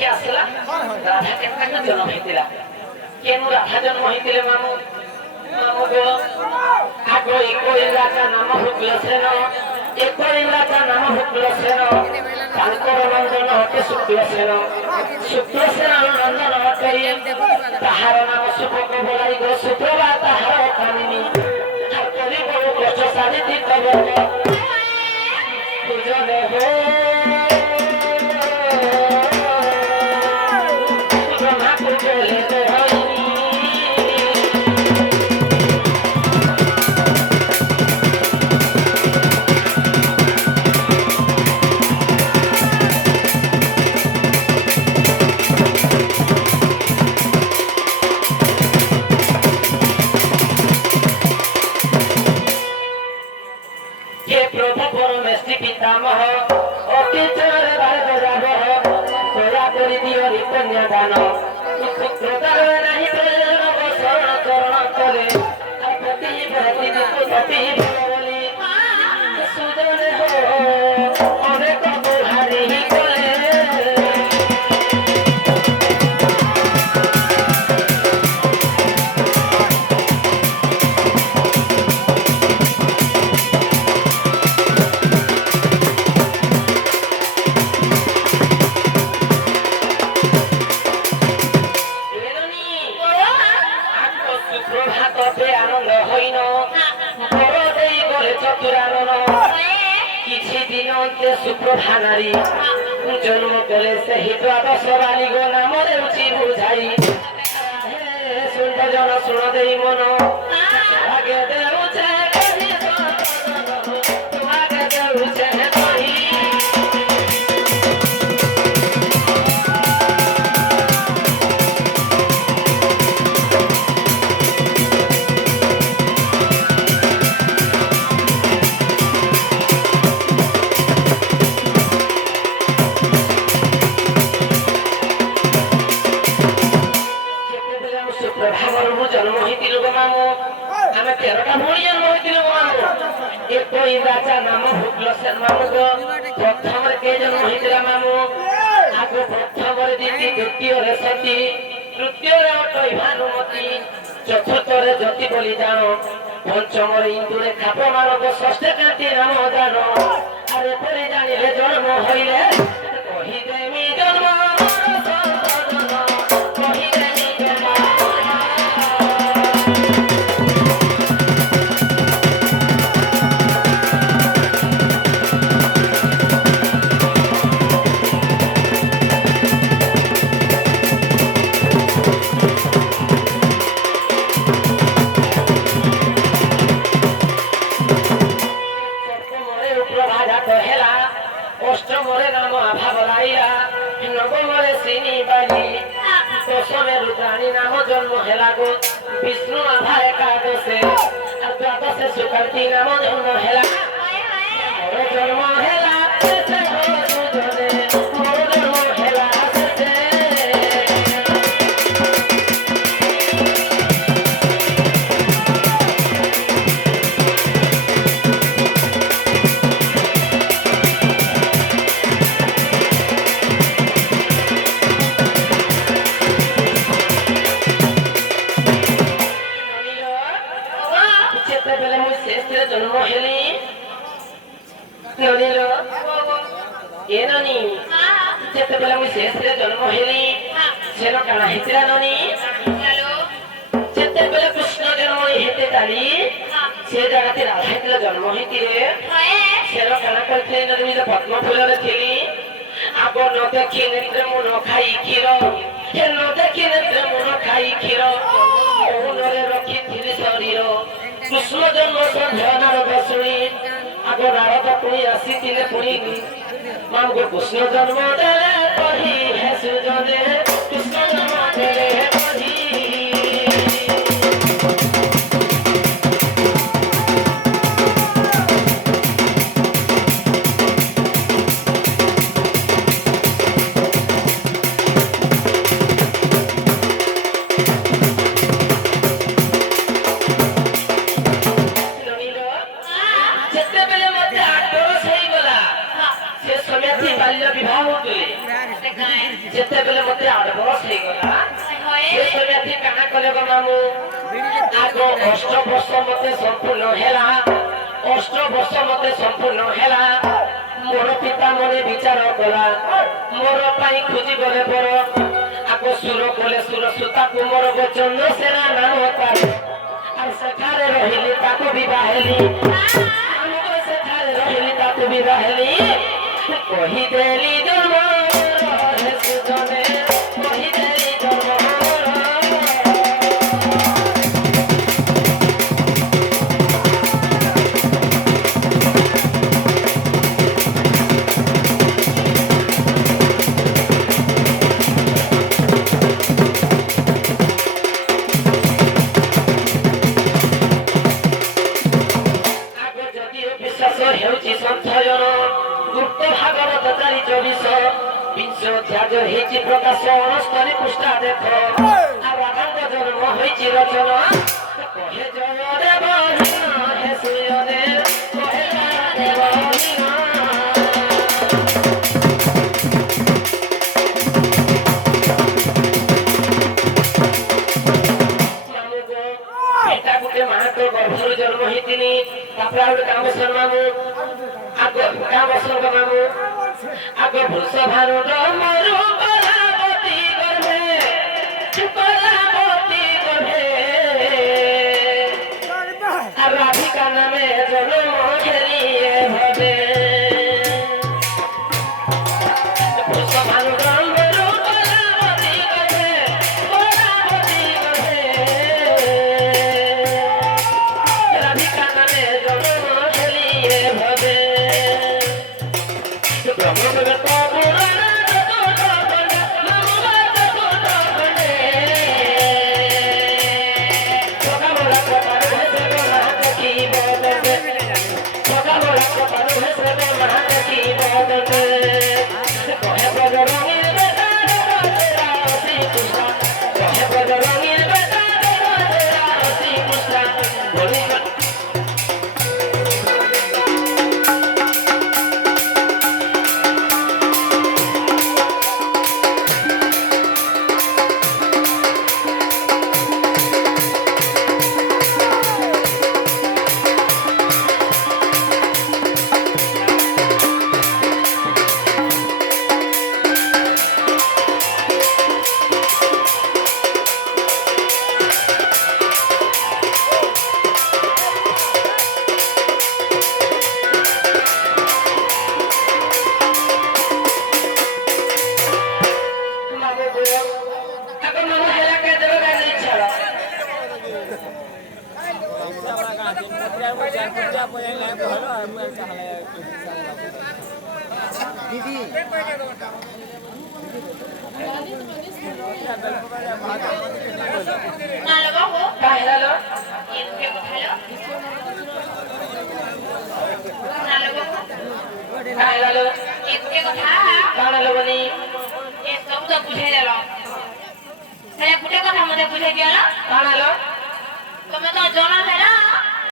କିଏ ଆସିଲା ରାଧା କେନ୍ତା ଜନ୍ମ ହେଇଥିଲା କେନୁ ରାଧା ଜନ୍ମ ହେଇଥିଲେ ମାମୁ ମାମୁ ଗୋ ଆଗ ଏକ ରାଜା ନାମ ଶୁକ୍ଳସେନ ଏକ ରାଜା ନାମ ଶୁକ୍ଳସେନ ତାଙ୍କର ନନ୍ଦନ ଅଟେ ଶୁକ୍ଳସେନ ଶୁକ୍ଳସେନ ନନ୍ଦନ ଅଟେ ତାହାର ନାମ ସୁଭଗ ବଳାଇ ଗୋ ସୁପ୍ରଭା ତାହାର କାମିନୀ କଲି ବହୁ କଷ୍ଟ ସାଧିତି କବର ପୂଜନେ ହୋ ବ୍ରହ୍ମା ପୂଜଲେ सुप्रधानारी जन्म कले सही द्वादश बाली गो नाम देउची बुझाई सुंदर जन सुन देई मन आगे देउचे कहि आगे देउचे कहि राजा नाम भुक्लसेन मामू को प्रथम के जन्म होइतला मामू आगो प्रथम रे दीदी द्वितीय रे सती तृतीय रे अटई भानुमती चतुर्थ रे ज्योति बोली जानो पंचम रे इंदु रे खाप मानव षष्ठ कांति नाम जानो अरे परे जानिले जन्म होइले कहि देमी जन्म कहि देमी जन्म विष्णु आधा एकादशे द्वादशे सुकर्ती नाम जन्म हेला मोर जन्म हेला से सुजने मोर जन्म हेला से जन्म हेली सेन काना हेतिला ननी जेते बेले कृष्ण जन्म हेते ताली से जगते राधा हेतिला जन्म हेतिरे सेन काना करते ननी जे पद्म फूल रे थेली आगो न देखि नेत्र मन खाई खीर हे न देखि नेत्र मन खाई खीर ओनरे रखी थिली शरीर कृष्ण जन्म संध्यानार बसुणी आगो नारद पुणी आसी तिले पुणी मां गो कृष्ण जन्म देले कहि हे सुजने कृष्ण जन्म देले कहि ଯେତେବେଳେ ମତେ 8 ବର୍ଷ ହେଇଗଲା ସେ ସମୟରେ କାଣା କଲେ ଗো ମାମୁ ଆଗ 8 ବର୍ଷ ମତେ ସମ୍ପୂର୍ଣ୍ଣ ହେଲା 8 ବର୍ଷ ମତେ ସମ୍ପୂର୍ଣ୍ଣ ହେଲା ମୋର ପିତା ମନେ ବିଚାର କଲା ମୋର ପାଇଁ ଖୋଜି ଗଲେ ବର ଆଗ ସୁର କଲେ ସୁର ସୁତାକୁ ମୋର ବଚନ ସେନା ନାମ ତାର ଆଉ ସେଠାରେ ରହିଲି ତାକୁ ବିବାହ ହେଲି ସେଠାରେ ରହିଲି ତାକୁ ବିବାହ ହେଲି କହିଦେଲି ଜନ୍ମ ସୁଜନେ କହିଦେଲି ଜନ୍ମ प्रकाश स्तरी पुष्टा देख राधा जन्म रचना कहे जय देव हे सूर्य कहे देव गोटे महातो गर्भर जन्म होती काम मामू आग काम मामू आग भूष भारत मरु राधिका नामे जन्म खेलिए भवे भूष भारत मरु कलावती गए राधिका नामे जन्म खेलिए भवे ब्रह्म ତମେ ତ ଜଣା ହେଲା